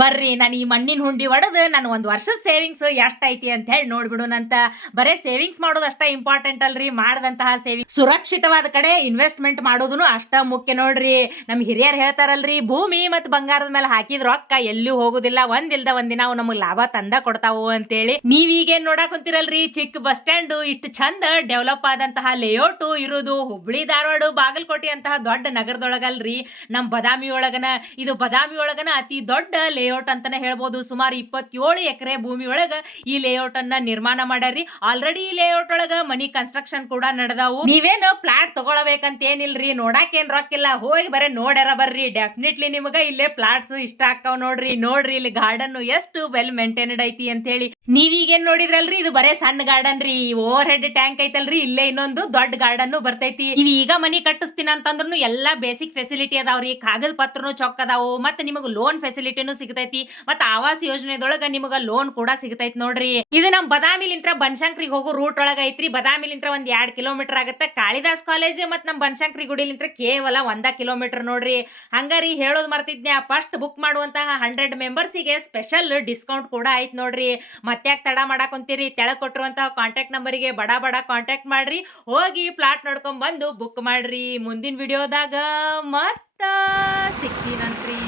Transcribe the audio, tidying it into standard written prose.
ಬರ್ರಿ ನಾನು ಈ ಮಣ್ಣಿನ ಹುಂಡಿ ಹೊಡೆದು ನಾನು ಒಂದು ವರ್ಷದ ಸೇವಿಂಗ್ಸ್ ಎಷ್ಟೈತಿ ಅಂತ ಹೇಳಿ ನೋಡ್ಬಿಡುನಂತ. ಬರೇ ಸೇವಿಂಗ್ಸ್ ಮಾಡೋದು ಅಷ್ಟ ಇಂಪಾರ್ಟೆಂಟ್ ಅಲ್ರಿ, ಮಾಡದಂತಹ ಸೇವಿಂಗ್ ಸುರಕ್ಷಿತವಾದ ಕಡೆ ಇನ್ವೆಸ್ಟ್ಮೆಂಟ್ ಮಾಡೋದು ಅಷ್ಟ ಮುಖ್ಯ ನೋಡ್ರಿ. ನಮ್ ಹಿರಿಯರ್ ಹೇಳ್ತಾರಲ್ರಿ, ಭೂಮಿ ಮತ್ತು ಬಂಗಾರದ ಮೇಲೆ ಹಾಕಿದ ರೊಕ್ಕ ಎಲ್ಲೂ ಹೋಗುದಿಲ್ಲ, ಒಂದಿಲ್ದ ಒಂದಿನ ಅವು ನಮಗ್ ಲಾಭ ತಂದ ಕೊಡ್ತಾವು ಅಂತೇಳಿ. ನೀವೀಗೇನ್ ನೋಡಾಕ್ ಕುಂತಿರಲ್ರಿ, ಚಿಕ್ಕ ಬಸ್ ಸ್ಟ್ಯಾಂಡ್ ಇಷ್ಟು ಚಂದ ಡೆವಲಪ್ ಆದಂತಹ ಲೇಔಟ್ ಇರುವುದು ಹುಬ್ಳಿ ಧಾರವಾಡ ಬಾಗಲಕೋಟೆ ಅಂತಹ ದೊಡ್ಡ ನಗರದೊಳಗಲ್ರಿ, ನಮ್ ಬದಾಮಿ ಒಳಗನ. ಇದು ಬದಾಮಿ ಒಳಗನ ಅತಿ ದೊಡ್ಡ ಲೇಔಟ್ ಅಂತಾನೆ ಹೇಳ್ಬೋದು. ಸುಮಾರು 27 ಎಕರೆ ಭೂಮಿ ಒಳಗ ಈ ಲೇಔಟ್ ಅನ್ನ ನಿರ್ಮಾಣ ಮಾಡ್ಯಾರಿ. ಆಲ್ರೆಡಿ ಈ ಲೇಔಟ್ ಒಳಗ ಮನಿ ಕನ್ಸ್ಟ್ರಕ್ಷನ್ ಕೂಡ ನಡೆದಾವು. ನೀವೇನು ಫ್ಲಾಟ್ ತಗೊಳ್ಬೇಕಂತ ಏನಿಲ್ರಿ, ನೋಡಾಕ್ ಏನ್ ರೊಕ್ಕಿಲ್ಲ, ಹೋಗಿ ಬರೇ ನೋಡ್ಯಾರ ಬರ್ರಿ. ಡೆಫಿನೆಟ್ಲಿ ನಿಮಗ ಇಲ್ಲೇ ಫ್ಲಾಟ್ಸ್ ಇಷ್ಟ ಆಕ್ಕಾವ್ ನೋಡ್ರಿ. ನೋಡ್ರಿ ಇಲ್ಲಿ ಗಾರ್ಡನ್ ಎಷ್ಟು ವೆಲ್ ಮೇಂಟೈನ್ಡ್ ಐತಿ ಅಂತ ಹೇಳಿ. ನೀವೀಗೇನ್ ನೋಡಿದ್ರಲ್ರಿ, ಇದು ಬರೇ ಸಣ್ಣ ಗಾರ್ಡನ್ ರೀ. ಓವರ್ ಹೆಡ್ ಟ್ಯಾಂಕ್ ಐತಲ್ರಿ, ಇಲ್ಲೇ ಇನ್ನೊಂದು ದೊಡ್ಡ ಗಾರ್ಡನ್ ಬರ್ತೈತಿ. ಇವ್ ಈಗ ಮನಿ ಕಟ್ಟಿಸ್ತೀನಿ ಅಂತಂದ್ರು ಎಲ್ಲಾ ಬೇಸಿಕ್ ಫೆಸಿಲಿಟಿ ಅದಾವ್ರಿ. ಕಾಗದ ಪತ್ರನು ಚೊಕ್ ಅದಾವು, ಮತ್ತೆ ನಿಮಗ ಲೋನ್ ಫೆಸಿಲಿಟಿನೂ ಸಿಗತೈತಿ. ಮತ್ತ ಆವಾಸ್ ಯೋಜನೆದೊಳಗ ನಿಮಗ ಲೋನ್ ಕೂಡ ಸಿಗತೈತಿ ನೋಡ್ರಿ. ಇದು ನಮ್ ಬದಾಮಿಲಿಂತ್ರ ಬನಶಂಕರಿಗೆ ಹೋಗೋ ರೂಟ್ ಒಳಗ ಐತ್ರಿ. ಬದಾಮಿಲಿಂತ್ರ ಒಂದ್ 2 ಕಿಲೋಮೀಟರ್ ಆಗತ್ತೆ. ಕಾಳಿದಾಸ್ ಕಾಲೇಜ್ ಮತ್ ನಮ್ ಬನಶಂಕರಿ ಗುಡಿಲಿಂತ್ರ ಕೇವಲ 1 ಕಿಲೋಮೀಟರ್ ನೋಡ್ರಿ. ಹಂಗಾರಿ ಹೇಳೋದ್ ಮರ್ತಿದ್ನ್ಯಾ, ಫಸ್ಟ್ ಬುಕ್ ಮಾಡುವಂತಹ 100 ಮೆಂಬರ್ಸಿಗೆ ಸ್ಪೆಷಲ್ ಡಿಸ್ಕೌಂಟ್ ಕೂಡ ಐತ್ ನೋಡ್ರಿ. ಮತ್ತ್ಯಾಕ್ ತಡ ಮಾಡಾಕೊಂತೀರಿ, ತೆಳಗ್ ಕೊಟ್ಟಿರುವಂತಹ ಕಾಂಟ್ಯಾಕ್ಟ್ ನಂಬರಿಗೆ ಬಡ ಬಡ ಕಾಂಟ್ಯಾಕ್ಟ್ ಮಾಡ್ರಿ. ಹೋಗಿ ಫ್ಲಾಟ್ ನೋಡ್ಕೊಂಡ್ ಬಂದು ಬುಕ್ ಮಾಡ್ರಿ. ಮುಂದಿನ ವಿಡಿಯೋದಾಗ ಮತ್ತ ಸಿಗ್ತೀನಂತ್ರಿ.